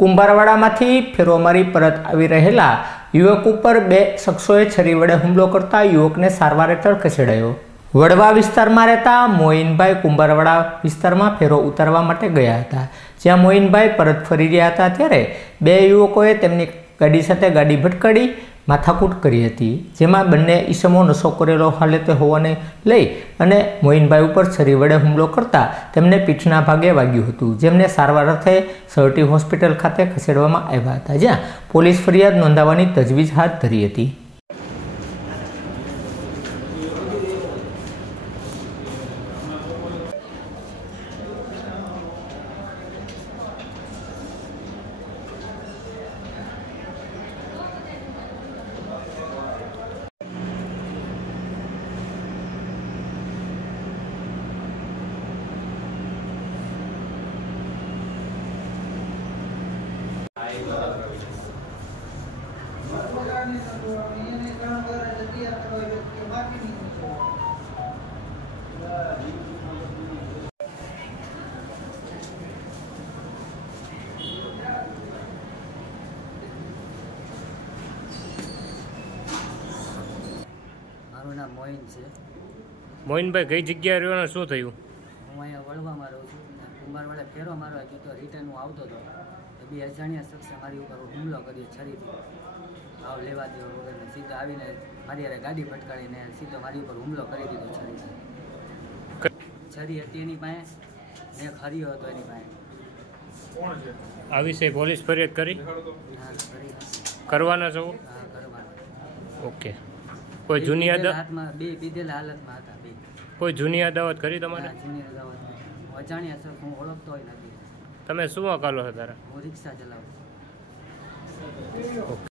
કુંભારવાડામાંથી ફેરો મારી પરત આવી રહેલા યુવક ઉપર બે શખ્સોએ છરી વડે હુમલો કરતા યુવકને સારવાર હેઠળ ખસેડાયો। વડવા વિસ્તારમાં રહેતા મોઇનભાઈ કુંભારવાડા વિસ્તારમાં ફેરો ઉતારવા માટે ગયા હતા, જ્યાં મોઇનભાઈ પરત ફરી રહ્યા હતા ત્યારે બે યુવકોએ તેમની ગાડી સાથે ગાડી ભટકાડી માથાકૂટ કરી હતી, જેમાં બંને ઈસમો નશો કરેલો હાલતે હોવાને લઈ અને મોઇનભાઈ ઉપર છરી વડે હુમલો કરતા તેમને પીઠના ભાગે વાગ્યું હતું, જેમને સારવાર અર્થે સરટી હોસ્પિટલ ખાતે ખસેડવામાં આવ્યા હતા, જ્યાં પોલીસ ફરિયાદ નોંધાવવાની તજવીજ હાથ ધરી હતી। મારું નામ મોઇન છે। મોઇનભાઈ કઈ જગ્યાએ રહ્યો ને શું થયું? હું અહીંયા વડવામાં રહું છું। કુંભારવાડે ફેરો મારવા ગયો તો રિટર્ન હું આવતો હતો તો બે અજાણ્યા શખ્સે મારી ઉપર હુમલો કર્યો છરીથી, ભાવ લેવા દેવો વગરને સીધો આવીને મારી યારે ગાડી ભટકાડીને સીધો મારી ઉપર હુમલો કરી દીધો છરીથી। છરી હતી એની પાસે, એક હરિયો હતો એની પાસે। આ વિશે પોલીસ ફરિયાદ કરી? હા, કરી કરવાના છો? હા, કરવાનું। ઓકે, કોઈ જૂની હાથમાં બે પીધેલા હાલતમાં હતા બે। કોઈ જૂની અદાવત કરી તમારે? જૂની અદાવત અજાણ્યા શખ્સ હું ઓળખતો હોય નથી। તમે શું અકાલો છો તારા? હું રિક્ષા ચલાવું। ઓકે।